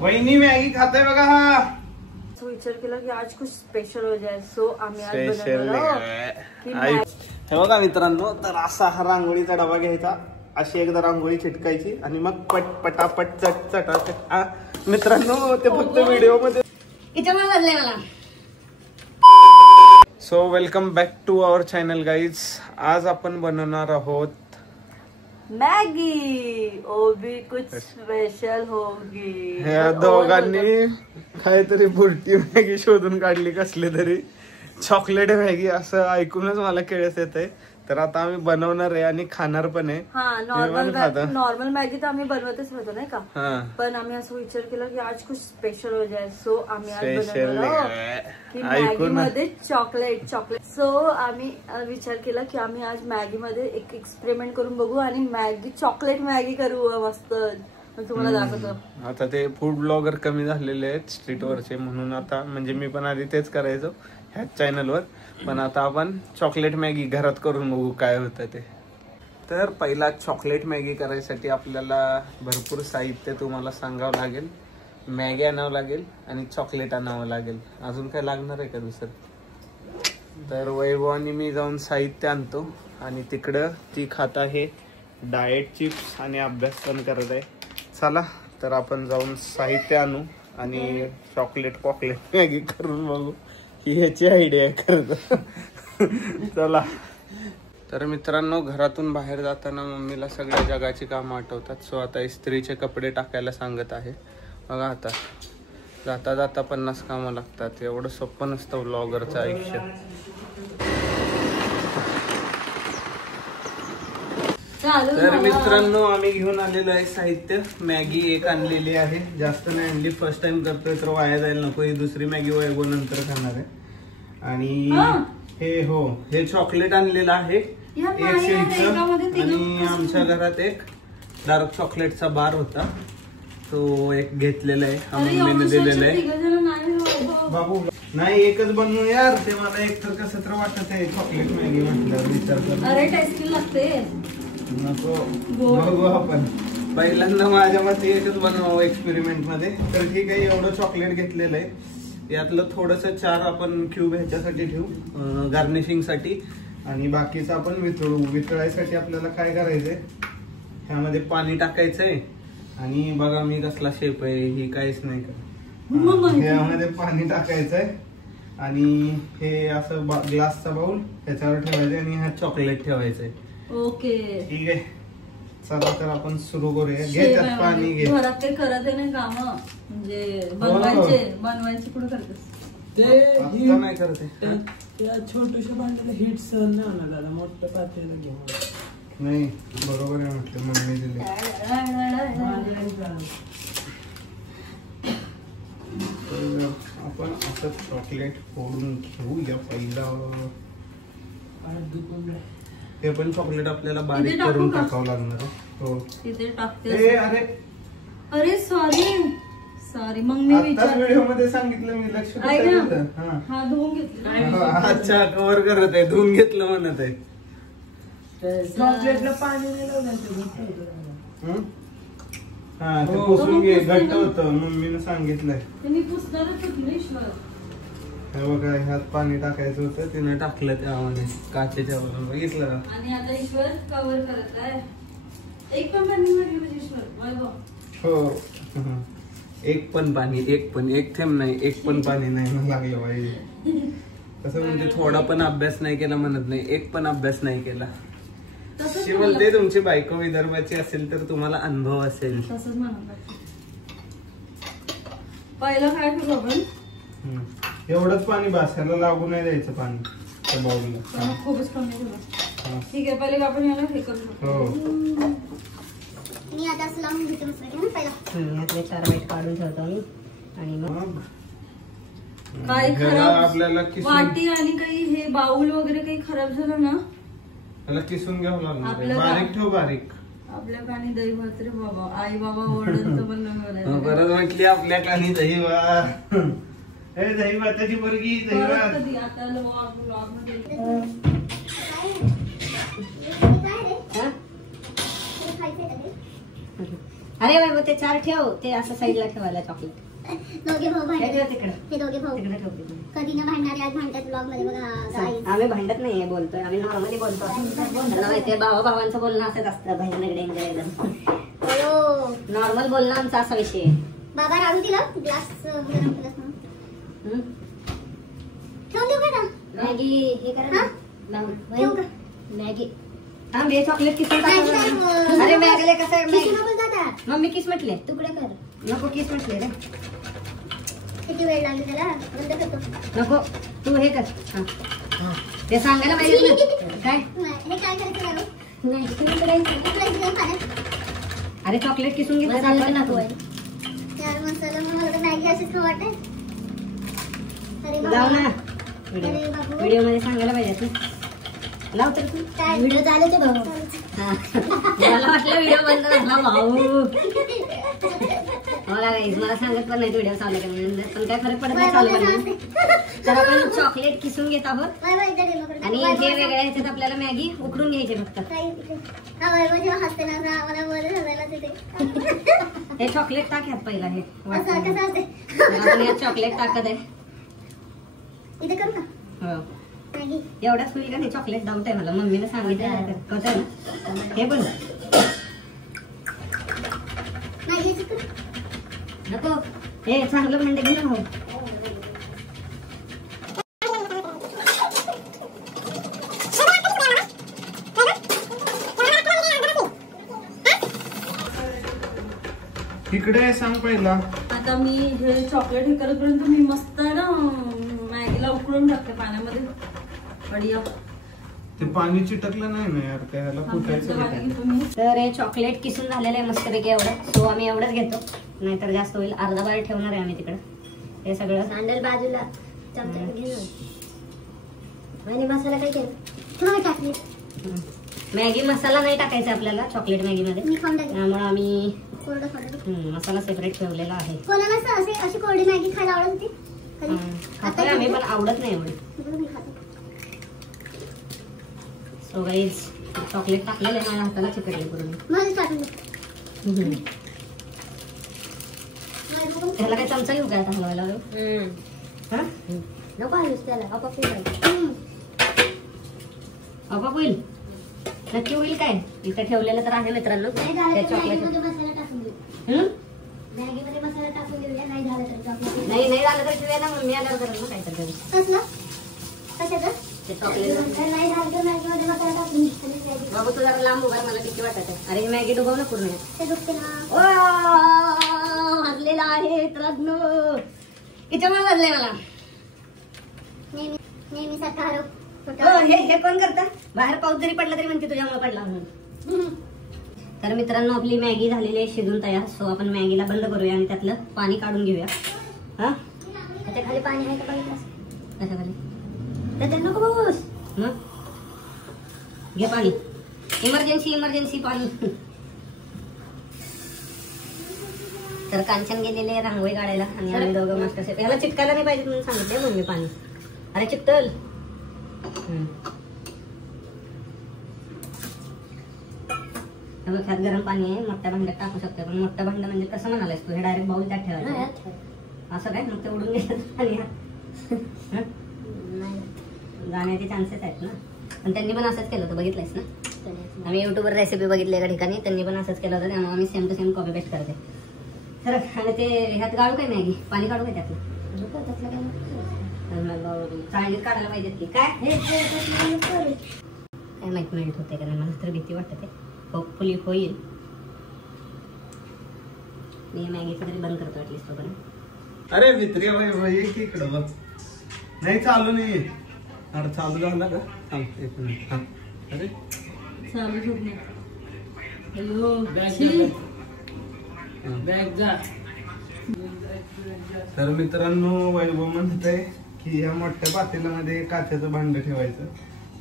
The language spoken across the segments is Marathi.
वहिनी मॅगी खाते बघा हा. तो विचार केला की आज कुछ स्पेशल हो जाए. सो आम्ही आज बनवणार हे बघा मित्रांनो, तर असा हा रांगोळीचा डबा घ्यायचा, अशी एकदा रांगोळी चिटकायची आणि मग पटापट चटाचट. मित्रांनो ते फक्त व्हिडिओ मध्ये. So welcome back to our channel guys. आज आपण बनवणार आहोत मॅगी. ओ भी कुछ स्पेशल होगी. ह्या दोघांनी काहीतरी बुरटी मॅगी शोधून काढली, कसली तरी चॉकलेट मॅगी, असं ऐकूनच मला केळस येत आहे. तर आता आम्ही बनवणार आहे आणि खाणार पण आहे. नॉर्मल मॅगी तर आम्ही बनवतच होतो नाही का, पण आम्ही असं विचार केला की आज कुछ स्पेशल हो जाए. सो आम्ही आज बनवणार की मॅगी मध्ये चॉकलेट. सो आम्ही विचार केला की आम्ही आज मॅगी मध्ये एक एक्सपेरिमेंट करून बघू आणि मॅगी चॉकलेट मॅगी करू मस्त. तुम्हाला दाखवतो. आता ते फूड ब्लॉगर कमी झालेले आहेत स्ट्रीटवरचे, म्हणून आता म्हणजे मी पण आधी तेच करायचो ह्याच चॅनलवर, पण आता आपण चॉकलेट मॅगी घरात करून बघू काय होतं ते. तर पहिला चॉकलेट मॅगी करायसाठी आपल्याला भरपूर साहित्य तुम्हाला सांगावं लागेल. मॅगी आणावं लागेल आणि चॉकलेट आणावं लागेल. अजून काय लागणार आहे का दुसरं? तर वैभव आणि मी जाऊन साहित्य आणतो आणि तिकडं ती खात आहे डाएट चिप्स आणि अभ्यास पण करत आहे. चला तर आपण जाऊन साहित्य आणू आणि चॉकलेट मॅगी करून बघू. ही ह्याची आयडिया करत. चला. तर मित्रांनो, घरातून बाहेर जाताना मम्मीला सगळ्या जगाची कामं आठवतात. सो आता इस्त्रीचे कपडे टाकायला सांगत आहे. बघा आता जाता जाता 50 कामं लागतात. एवढं सोपं नसतं व्लॉगरचं आयुष्य. तर मित्रांनो, आम्ही घेऊन आलेलो आहे साहित्य. मॅगी एक आणलेली आहे, जास्त नाही आणली. फर्स्ट टाइम करतोय तर वाया जायला नको. ही दुसरी मॅगी वैभव नंतर खाणार आहे. आणि हे चॉकलेट आणलेलं आहे एक शेलचं. आणि आमच्या घरात एक डार्क चॉकलेटचा बार होता, तो एक घेतलेला आहे, मम्मीने दिलेला आहे. बाबू नाही, एकच बनवू यार. ते मला एक तर कसं तर वाटत आहे चॉकलेट मॅगी म्हटलं विचार कर. नको बघू आपण. पहिल्यांदा माझ्या मते एकच बनवावं एक्सपेरिमेंट मध्ये. तर ठीक आहे, एवढं चॉकलेट घेतलेलं आहे. यातलं थोडस 4 आपण क्यूब ह्याच्यासाठी ठेवू गार्निशिंग साठी, आणि बाकीचं आपण वितळू. वितळायसाठी आपल्याला काय करायचंय, ह्यामध्ये पाणी टाकायचंय. आणि बघा मी कसला शेप आहे, ही काहीच नाही का. ह्यामध्ये पाणी टाकायचंय आणि हे असं ग्लासचा बाउल ह्याच्यावर ठेवायचंय आणि ह्यात चॉकलेट ठेवायचंय. ओके ठीक आहे, चला तर आपण सुरू करूया. घे त्यात पाणी, घे. घरात काही करत नाही काम, म्हणजे बनवायचे कुठे करतेस ते नाही करते. छोटूशा भांड्याला हिट सहन नाही होणार दादा, मोठं पातेलं घेऊन. नाही बरोबर आहे म्हटलं, मम्मी दिले. आपण असं चॉकलेट फोडून घेऊया पहिला. हे पण चॉकलेट आपल्याला बारीक करून टाकावं लागणार. हो तिथे टाकते. अरे सॉरी मग मी व्हिडिओ मध्ये सांगितलं, मी लक्ष धुवून घेतलं. अच्छा, कव्हर करत आहे, धुवून घेतलं म्हणत आहे. चॉकलेटला पाणी नाही लावलं. हा ते पुसून घे, घट्ट होतं, मम्मीने सांगितलंय. हे बघा, ह्यात पाणी टाकायचं होतं, तिने टाकलं त्यामध्ये काचेच्या वरून. बघितलं का? आणि आता ईश्वर कव्हर करत आहे. एक पण पाणी म्हणजे ईश्वर हो, एक पण पाणी, एक थेंब नाही, एक पण पाणी नाही लागलं पाहिजे. कसं म्हणजे थोडा पण अभ्यास नाही केला म्हणत नाही, एक पण अभ्यास नाही केला. बोलते तुमची बायको विदर्भाची असेल तर तुम्हाला अनुभव असेल. तसंच म्हणत. पहिलं काय करू आपण, एवढंच पाणी भासायला लागू नाही द्यायचं पाणी त्या बाउलला. खूपच कमी ठेवा. ठीक आहे, पहिले आपण याला हे करू. हो, मी आता असं लावून घेते मस्त यातले 4 वाईट काढून ठेवतो मी. आणि मग काय आपल्याला वाटी आणि काही हे बाउल वगैरे काही खराब झालं ना, त्याला किसून घ्यावं लागणार. बारीक ठेव, बारीक. आपल्या कानी दही भात रे बाबा, आई बाबा ओरडत पण नाही. परत म्हटली आपल्या कानी दही भात. दही भाताची मुलगी, दही भात. अरे बाबा ते 4 ठेव, ते असं साईडला ठेवायला चॉकलेट. दोघे भाऊ भांडतात तिकडे ते दोघे भाऊ तिकडे ठेवते. कधी न भांडणारे आज भांडतात ब्लॉग मध्ये बघा guys. आम्ही भांडत नाहीये, बोलतोय आम्ही नॉर्मली बोलतो. त्यांना माहितीये भावांचं बोलणं असंच असतं, बहिणीकडे एन्जॉय हो नॉर्मल बोलणं आमचा असा विषय आहे. बाबा राहू दिला ग्लास गरम केलास म्हणून ठेवून देऊ का मॅगी हे करा ना. ठेवू का मॅगी हा बे चॉकलेट किस. मॅगी नाही, अरे मॅगीला कसं किती आहे नको दादा मम्मी किस म्हटले, तुकडे कर. नको किस म्हटले रे, किती वेळ लागेल त्याला बंद करतो. नको तू हे कर. हा ते सांगायला पाहिजे ना. काय हे काय करायचं बाबा? नाही तुम्ही करायचं. उकळायचं नाही पाण्यात. अरे चॉकलेट किसून घेतलं नको यार मसाला मला तर मॅगी अशीच खाऊ वाटते. अरे जाऊ बाबा ना अरे बाबू व्हिडिओ मध्ये सांगायला पाहिजे तू. लाव तर तू. काय व्हिडिओ चालू आहे भाऊ. हा. मला वाटलं व्हिडिओ बंद झाला भाऊ. मला गाईज मला सांगत पण नाही व्हिडिओ चालू केला, पण काय फरक पडत नाही चालू करण्यात. तर आपण चॉकलेट किसून घेत आहोत आणि हे वेगळ्या ह्याच्यात आपल्याला मॅगी उकडून घ्यायची फक्त. हे चॉकलेट टाक यात पहिला. हे आपण यात चॉकलेट टाकत आहे. इथे करू का हो मॅगी? एवढाच होईल का? हे चॉकलेट डाऊट आहे मला, मम्मीने सांगितलं कसं आहे ना. हे पण मॅगी करू? नको हे चांगलं भांडे घे ना भाऊ. इकडे सांग पहिला. आता मी हे चॉकलेट हे करेपर्यंत मी मस्त आहे ना मॅगीला उकळून टाकते पाण्यामध्ये. बढिया. ते पाणी चिटकलं नाही ना यार, त्याला फुटायचं. तर हे चॉकलेट किसून झालेलं आहे मस्तपैकी एवढं. सो आम्ही एवढंच घेतो, नाहीतर जास्त होईल. अर्धा बार ठेवणार आहे आम्ही तिकडं. हे सगळं सँडल बाजूला चमचा घेऊन आणि मसाला काय केलं थोडं टाकले. मॅगी मसाला नाही टाकायचा आपल्याला चॉकलेट मॅगी मध्ये, मी खाऊन टाकले त्यामुळे आम्ही कोरडं खाल्लं. मसाला सेपरेट ठेवलेला आहे. कोणाला असं अशी कोरडी मॅगी खायला आवडत होती कधी? खातोय आम्ही, पण आवडत नाही एवढी. इकडं मी खाते. सो गाईज चॉकलेट टाकलेलं आहे, माझ्या हाताला चिकटले पूर्ण. मध्येच टाकून दे. त्याला काय चमचा घेऊ काय आता हलवायला? हा नको हलूस त्याला आपोआप आपोआप होईल. नक्की होईल काय? इथे ठेवलेलं तर आहे मित्रांनो नाही झालं ते तर चॉकलेट. मॅगीमध्ये मसाला टाकून देऊ. हम्म? मॅगीमध्ये मसाला टाकून देऊया. नाही झालं तर चॉकलेट. नाही झालं तर ठेवूया ना, मम्मी आल्यावर करेल ना काहीतरी करू. कसलं कशाचं? ते चॉकलेट. नाही झालं तर मॅगीमध्ये मसाला टाकून देऊ. आणि मॅगी. बाबू तू जरा लांब उभा, मला किती वाटत आहे. अरे ही मॅगी डुबव ना पूर्ण. ते दुखते ना. भाजलेला आहे मित्रांनो. किच्यामुळे भाजलंय मला. नेहमी सारखा हरव. हे कोण करतं? बाहेर पाऊस जरी पडला तरी म्हणते तुझ्यामुळे पडला म्हणून. तर मित्रांनो आपली मॅगी झालेली आहे शिजून तयार. सो आपण मॅगीला बंद करूया आणि त्यातलं पाणी काढून घेऊया. हा त्याच्या खाली पाणी आहे का बघितलं? कशा खाली? त्याच्यात नको बघूस. मग घे पाणी. इमर्जन्सी पाणी. तर कांचन गेलेले रांगोळी काढायला आणि आम्ही दोघं मास्टर शेफ. ह्याला चिटकायला नाही पाहिजे म्हणून सांगितले मम्मी पाणी. अरे चिकटल. ह्यात गरम पाणी आहे, मोठ्या भांड्यात टाकू शकतो. पण मोठं भांडं म्हणजे कसं म्हणालायस तू? हे डायरेक्ट बाउल त्यात ठेवायचं असं काय? मग ते उडून गेलं पाणी जाण्याचे चान्सेस आहेत ना. पण त्यांनी पण असंच केलं होतं, बघितलंयस ना. आम्ही युट्यूबवर रेसिपी बघितली एका ठिकाणी, त्यांनी पण असंच केलं होतं. त्यामुळे आम्ही same to same copy paste करते. तर आणि ते ह्यात गाळू काय मॅगी? पाणी काढू काय त्यातलं? चाळणीत काढायला पाहिजेत की काय? काय माहित मेल्ट होते का नाही, मला तर भीती वाटते. होपफुली होईल. मी मॅगीचं तरी बंद करतो ऍटलिस्ट तोपर्यंत. अरे भित्री भाई इकडं बघ. नाही चालू नाही. अरे चालू झाला का? थांब एक मिनिट. अरे चालू होत नाही. हॅलो बॅग जा. तर मित्रांनो वैभव म्हणत आहे की या मोठ्या पातेल्यामध्ये काचेचं भांड ठेवायचं.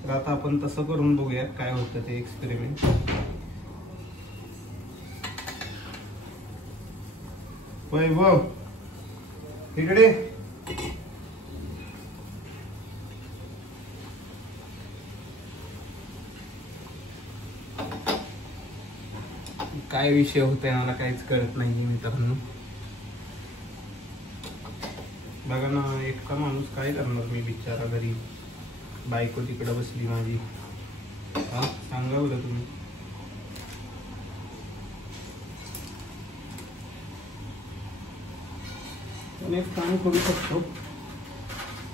तर आता आपण तसं करून बघूया काय होतं ते एक्सपेरिमेंट. वैभव इकडे. काय विषय होतोय मला काहीच कळत नाहीये मित्रांनो. बघा ना, एकटा माणूस काय करणार मी बिचारा घरी, बायको तिकडे बसली माझी. हा सांगा बरं तुम्ही. पण एक काम करू शकतो,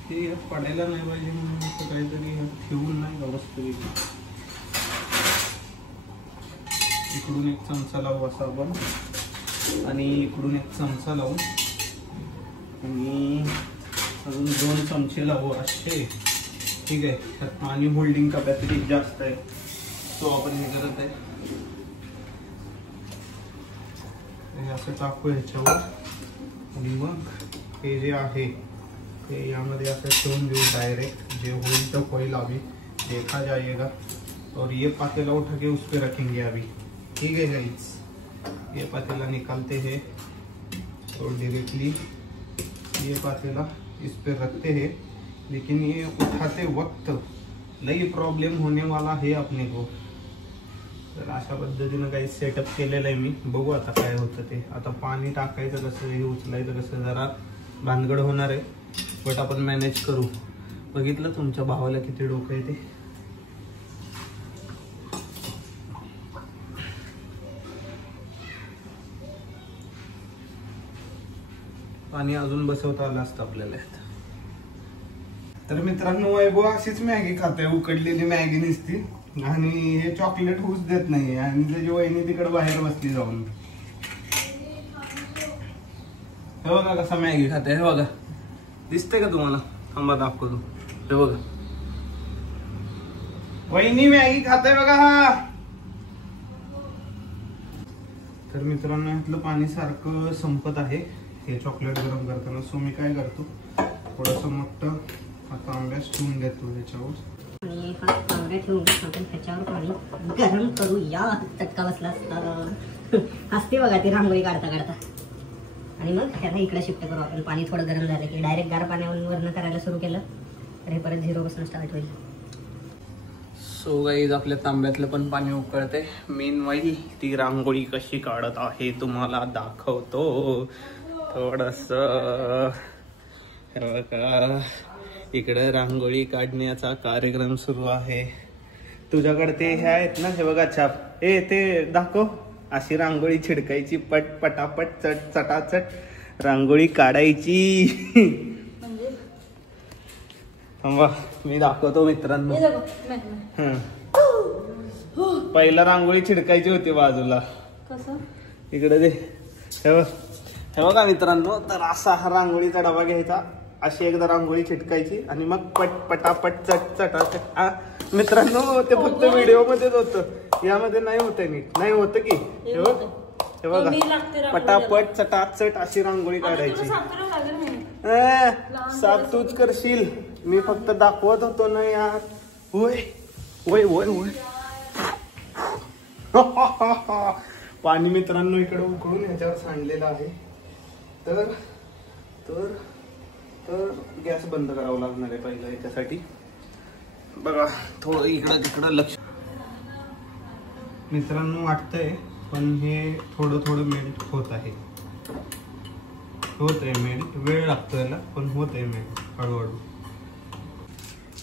ते पडायला नाही पाहिजे म्हणून काहीतरी ठेवून नाही का वस्तू. इकडून एक चमचा लावू असा आपण, आणि इकडून एक चमचा लावू, आणि अजून 2 चमचे लावू असे. ठीक आहे. त्यात पाणी होल्डिंग कॅपॅसिटी जास्त आहे, तो आपण हे करत आहे. हे असं टाकू ह्याच्यावर, आणि मग हे जे आहे ते यामध्ये असं ठेवून देऊ डायरेक्ट. जे होईल तो होईल, अभी देखा जाएगा. और ये पातेला उठा के उस पर रखेंगे अभी. ठीक है गाइस, ये पातेला निकालते हैं और डायरेक्टली ये पातेला इस पे रखते हैं. लेकिन ये उठाते वक्त नई प्रॉब्लेम होने वाला है अपने को. तर अशा पद्धतीनं काही सेटअप केलेलं आहे मी. बघू आता काय होतं ते. आता पाणी टाकायचं कसं, हे उचलायचं कसं, जरा भानगड होणार आहे, बट आपण मॅनेज करू. बघितलं तुमच्या भावाला किती डोकं आहे ते. पाणी अजून बसवता आलं असतं आपल्याला. तर मित्रांनो, वैभव अशीच मॅगी खाते, उकडलेली मॅगी निसती, आणि हे चॉकलेट होऊच देत नाही. आणि त्याची वहिनी तिकडे बाहेर बसली जाऊन. हे बघा कसा मॅगी खाते. हे बघा, दिसतंय का तुम्हाला? थांबा दाखवतो. हे बघा, वहिनी मॅगी खाते बघा. हा तर मित्रांनो, यातलं पाणी सारखं संपत आहे हे चॉकलेट गरम करताना. सो मी काय करतो, थोडंसं मोठं आता आंब्यास ठेवून देतो त्याच्यावर, आणि हा तांब्या ठेवून आपण त्याच्यावर पाणी गरम करूया. चटका बसला असता. हसते बघा ती रांगोळी काढता काढता. आणि मग त्याला इकडे शिफ्ट करू आपण. पाणी थोडं गरम झालं की डायरेक्ट गार पाण्यावरून करायला सुरू केलं तर हे परत 0 पासून स्टार्ट होईल. सो गाईज, आपल्या तांब्यातलं पण पाणी उकळते. मेनवाईल ती रांगोळी कशी काढत आहे तुम्हाला दाखवतो थोडस. इकडे रांगोळी काढण्याचा कार्यक्रम सुरू आहे. तुझ्याकडे ते हे आहेत ना, हे बघा छाप, ए ते दाखव. अशी रांगोळी छिडकायची, पट पटापट चट चटाचट रांगोळी काढायची. थांबा मी दाखवतो मित्रांनो. पहिला रांगोळी छिडकायची होती बाजूला. इकडे दे. हे बघा मित्रांनो, तर असा हा रांगोळीचा डबा घ्यायचा, अशी एकदा रांगोळी छिटकायची, आणि मग पट पटापट चट चटाचट. मित्रांनो, ते फक्त व्हिडिओ मध्येच होतं, यामध्ये नाही होत नीट. नाही होत की. हे बघा, पटापट चटाचट अशी रांगोळी काढायची. साथ तूच करशील, मी फक्त दाखवत होतो ना यार. होय होय होय होय. पाणी मित्रांनो इकडे उकळून ह्याच्यावर सांडलेलं आहे. तर तर तर गॅस बंद करावं लागणार आहे पहिला याच्यासाठी. बघा, थोडं इकडं तिकडं लक्ष. मित्रांनो वाटतंय, पण हे थोडं थोडं मेल्ट होत आहे. होत आहे मेल्ट, वेळ लागतो याला, पण होत आहे मेल्ट हळूहळू.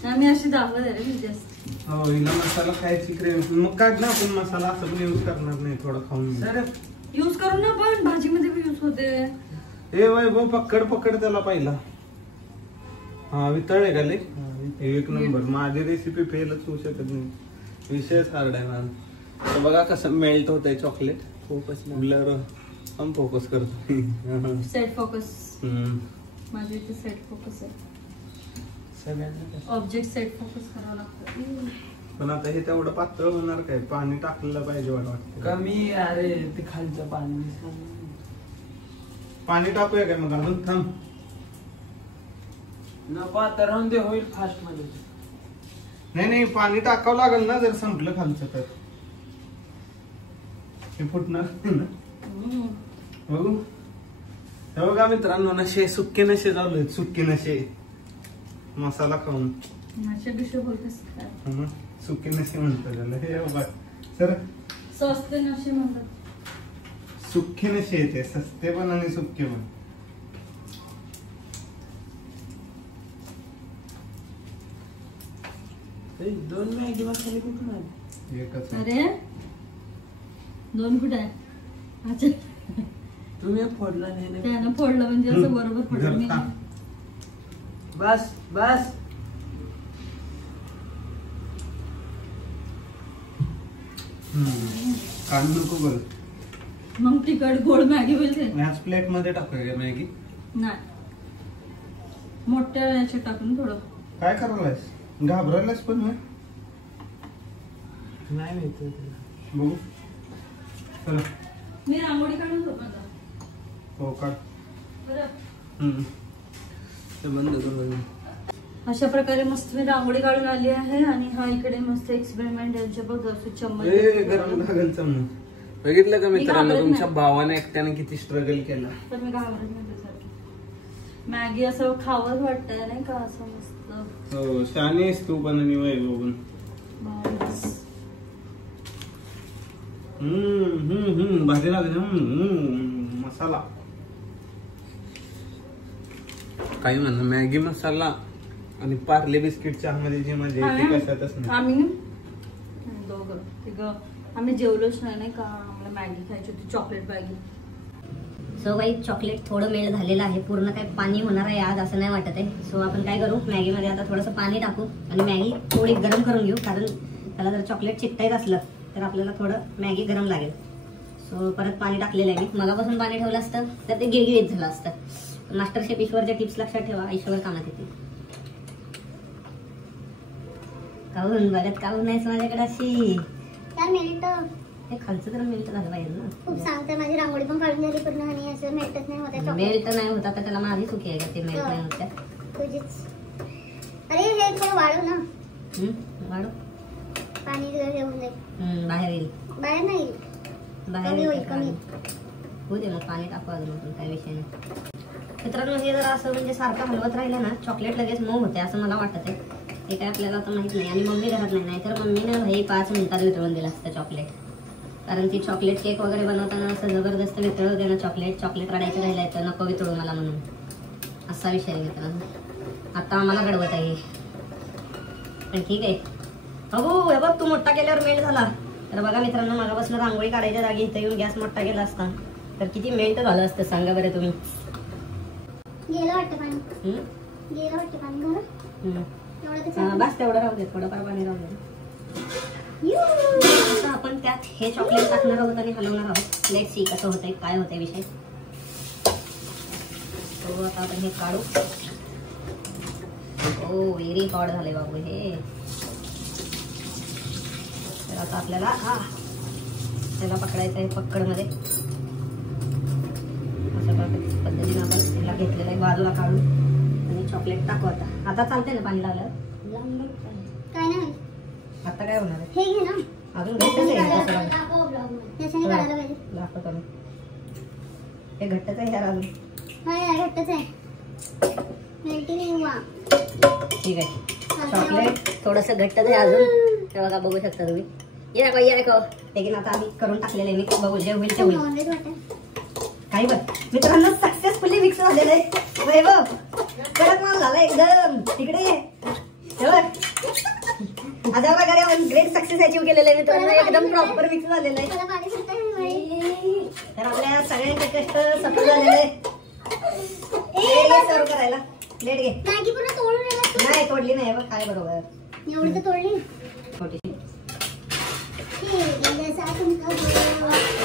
आम्ही अशी दाखवत आहे. हो, हिला मसाला खायची क्रेव्हिंग. मग काढ ना आपण मसाला, असं पण यूज करणार नाही, थोडं खाऊन यूज करू ना, पण भाजीमध्ये पण यूज होते. ए वैभव, पकड पकड त्याला पहिला. हा वितळे का लय? एक नंबर. माझी रेसिपी फेलच होऊ शकत नाही, विषयच हार्ड आहे माझा. तर बघा कसं मेल्ट होत आहे चॉकलेट. फोकस ब्लर, हम फोकस करतो. Set focus. माझे इथे सेट फोकस आहे. ऑब्जेक्ट सेट फोकस करावं लागतं. पण आता हे तेवढं पातळ होणार काय? पाणी टाकलेलं पाहिजे वाटतं. कमी. अरे ते खालचं पाणी टाकूया काय मग अजून? थांब नको, आता राहून दे, होईल फास्ट मध्ये. नाही नाही, पाणी टाकावं लागेल ना जर संपलं खालचं तर. हे फुटणार ना. बघू. हे बघा मित्रांनो, नशे सुक्के नशे चालू आहेत. सुक्के नशे मसाला खाऊन. सुक्के नशे म्हणतात त्याला. हे बघा सर, स्वस्त नशे म्हणतात. सुक्की नशी येते, सस्ते पण आणि सुक्के पण. दोन मॅगी मसाले कुठून आले? एकच आहे. अरे 2 कुठे आहे? अच्छा तुम्ही फोडला नाही ना. त्यानं फोडलं म्हणजे असं बरोबर फोडलं मी. धर, बस बस. काढू नको बघ. मग तिखट गोड मॅगी बोलते. ह्याच प्लेट मध्ये टाकूया मॅगी. नाही मोठ्या याच्यात टाकून थोडं. काय करायलास? घाबरायलास पण हे? नाही माहिती तुला. बघू चला. मी रांगोळी काढून झोप आता. हो काढ. बरं. ते बंद कर. अशा प्रकारे मस्त मी रांगोळी काढून आली आहे आणि हा इकडे मस्त एक्सपेरिमेंट यांच्या बघ चम्मच. गरम लागेल चम्मच. बघितलं का मित्रांनो घाबरत तुमच्या नाही. भावाने एकट्याने किती स्ट्रगल केला. तर मी घाबरत नाही त्याच्यासारखी. मॅगी असं खावंच वाटतंय नाही का असं मस्त. हो शाने आहेस तू पण आणि वय बघून. बस. भाजी लागली. मसाला काही म्हणा मॅगी मसाला आणि पार्ले बिस्किट चहामध्ये जी मजा येते कशातच नाही. आम्ही दोघं तिघं आम्ही जेवलोच नाही का. आम्हाला मॅगी खायची होती, chocolate Maggi. So by chocolate थोडं मेल्ट झालेलं आहे, पूर्ण काय पाणी होणार आहे आज असं नाही वाटत आहे. सो आपण काय करू, मॅगीमध्ये आता थोडंसं पाणी टाकू आणि मॅगी थोडी गरम करून घेऊ, कारण त्याला जर चॉकलेट चिकटायचं असलं तर आपल्याला थोडं मॅगी गरम लागेल. सो परत पाणी टाकलेलं आहे मी. मगापासून पाणी ठेवलं असतं तर ते गिळगिळीत झालं असतं. मास्टर शेफ ईश्वरच्या टिप्स लक्षात ठेवा, ईश्वर कामात येते. काहून बघत काहून नाहीस माझ्याकडे अशी? यार मेल्ट. हे खालचं तर मेल्ट झालं पाहिजे ना. खूप सांगते माझी रांगोळी पण काढून झाली पूर्ण आणि असं मेल्टच नाही होत. मेल्ट नाही होता तर त्याला माझी चुकी आहे का ते मेल्ट नाही होत्या? तुझीच. अरे हे थोडं वाढव ना. वाढव. पाणी हे होऊन जाईल. बाहेर येईल. बाहेर नाही बाहेर कमी येईल होईल, का कमी. होऊ दे मग पाणी टाकू अजून आपण, काही विषय नाही. मित्रांनो हे जर असं म्हणजे सारखं हलवत राहिलं ना चॉकलेट लगेच मऊ होते असं मला वाटत आहे. ते काय आपल्याला आता माहित नाही आणि मम्मी घरात नाही तर मम्मीनं भाई 5 मिनिटात वितळून दिलं असतं चॉकलेट. कारण ती चॉकलेट केक वगैरे बनवताना असं जबरदस्त वितळवते ना चॉकलेट रडायचं राहिलं येतं नको वितळू मला म्हणून, असा विषय आहे मित्रांनो. आता आम्हाला घडवत आहे पण ठीक आहे. अगो हे बघ तू मोठा केल्यावर मेल्ट झाला. तर बघा मित्रांनो मागापासून रांगोळी काढायच्या जागी इथं येऊन गॅस मोठा केला असता तर किती मेल्ट झालं असतं सांगा बरं तुम्ही. गेलं वाटतं पाणी. गेलं वाटतं पाणी घरात. बस तेवढं राहू दे, थोडंफार पाणी राहू दे. आता आपण त्यात हे चॉकलेट टाकणार आहोत आणि हलवणार आहोत. लेट्स सी कसं होतंय काय होतंय विषय. तो आता आपण हे काढू. ओ व्हेरी हॉट झाले बाबू हे. तर आता आपल्याला त्याला पकडायचं आहे पक्कडमध्ये. अशा पद्धतीने आपण त्याला घेतलेलं आहे बाजूला काढून आणि चॉकलेट टाकू. आता चालतंय ना पाणी लागलं? काय नाही आता काय होणार आहे? हे घे ना. अजून घट्टच आहे याच्याने काढायला पाहिजे. दाखवतो मी. हे घट्टच आहे यार अजून. हा घट्टच आहे. मेल्टिंग हुआ. ठीक आहे चॉकलेट थोडंसं घट्टच आहे अजून. हे बघा बघू शकता तुम्ही. ये नको लेकिन आता आम्ही करून टाकलेलं आहे मिक्स. बघू जे होईल ते होईल. नॉनव्हेज वाटत काही बघ मित्रांनो सक्सेसफुली मिक्स झालेलं आहे. बघ कडक माल झाला एकदम. तिकडे आता बघा ग्रेट सक्सेस अचीव केलेलं आहे मित्रांनो. एकदम प्रॉपर मिक्स झालेलं आहे. तर आपल्या सगळ्यांचे कष्ट सफल झालेले आहे. सर्व करायला प्लेट घे. मॅगी पूर्ण तोडून नाही तोडली नाही बघ काय बरोबर एवढी तर तोडली. छोटीशी.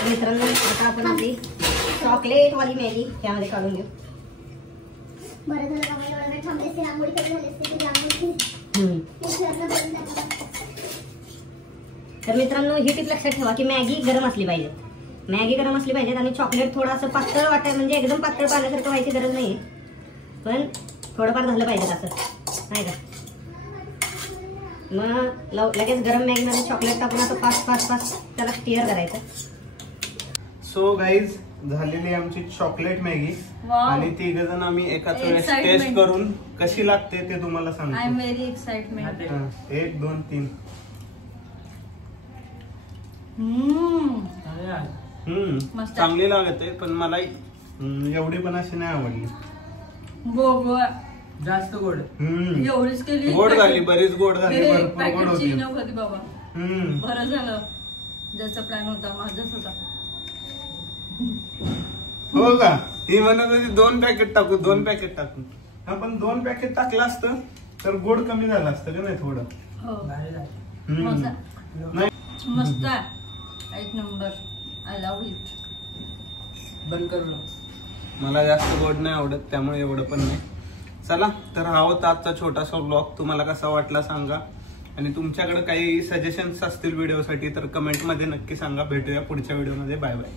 मित्रांनो आता आपण आपली चॉकलेट वाली मॅगी त्यामध्ये काढून घेऊ. बरं झालं बाबा एवढा वेळ थांबले असते. रांगोळी कधी झाली असते ती रांगोळी. तर मित्रांनो ही टिप लक्षात ठेवा की मॅगी गरम असली पाहिजे. मॅगी गरम असली पाहिजेत आणि चॉकलेट थोडंसं पातळ वाटाय म्हणजे एकदम पातळ पाण्यासारखं व्हायची गरज नाही पण थोडंफार झालं पाहिजे असं नाही का. मग लगेच गरम मॅगीमध्ये चॉकलेट टाकून असं फास्ट त्याला स्टीअर करायचं. सो गाईज झालेली आमची चॉकलेट मॅगी आणि तिघ जण आम्ही एकाच वेळेस टेस्ट करून कशी लागते ते तुम्हाला सांगतो. I am very excitement. 1 2 3. मस्त. चांगली लागत आहे पण मला एवढी पण अशी नाही आवडली. जास्त गोड. एवढीच केली. गोड झाली, बरीच गोड झाली, भरपूर गोड पॅकेटची होती. नव्हती बाबा. बरं झालं, ज्याचा प्लॅन होता माझाच होता. हो का? ही म्हणत होती 2 पॅकेट टाकू, 2 पॅकेट टाकू. आपण 2 पॅकेट टाकलं असतं तर गोड कमी झालं असतं का नाही थोडं. हो नाही मस्त आहे, 1 नंबर. I love it. बंद करू. मला जास्त गोड नाही आवडत त्यामुळे एवढं पण नाही. चला तर हा होता आजचा छोटासा ब्लॉग. तुम्हाला कसा वाटला सांगा आणि तुमच्याकडे काही सजेशन्स असतील व्हिडिओसाठी तर कमेंट मध्ये नक्की सांगा. भेटूया पुढच्या व्हिडिओमध्ये. Bye bye.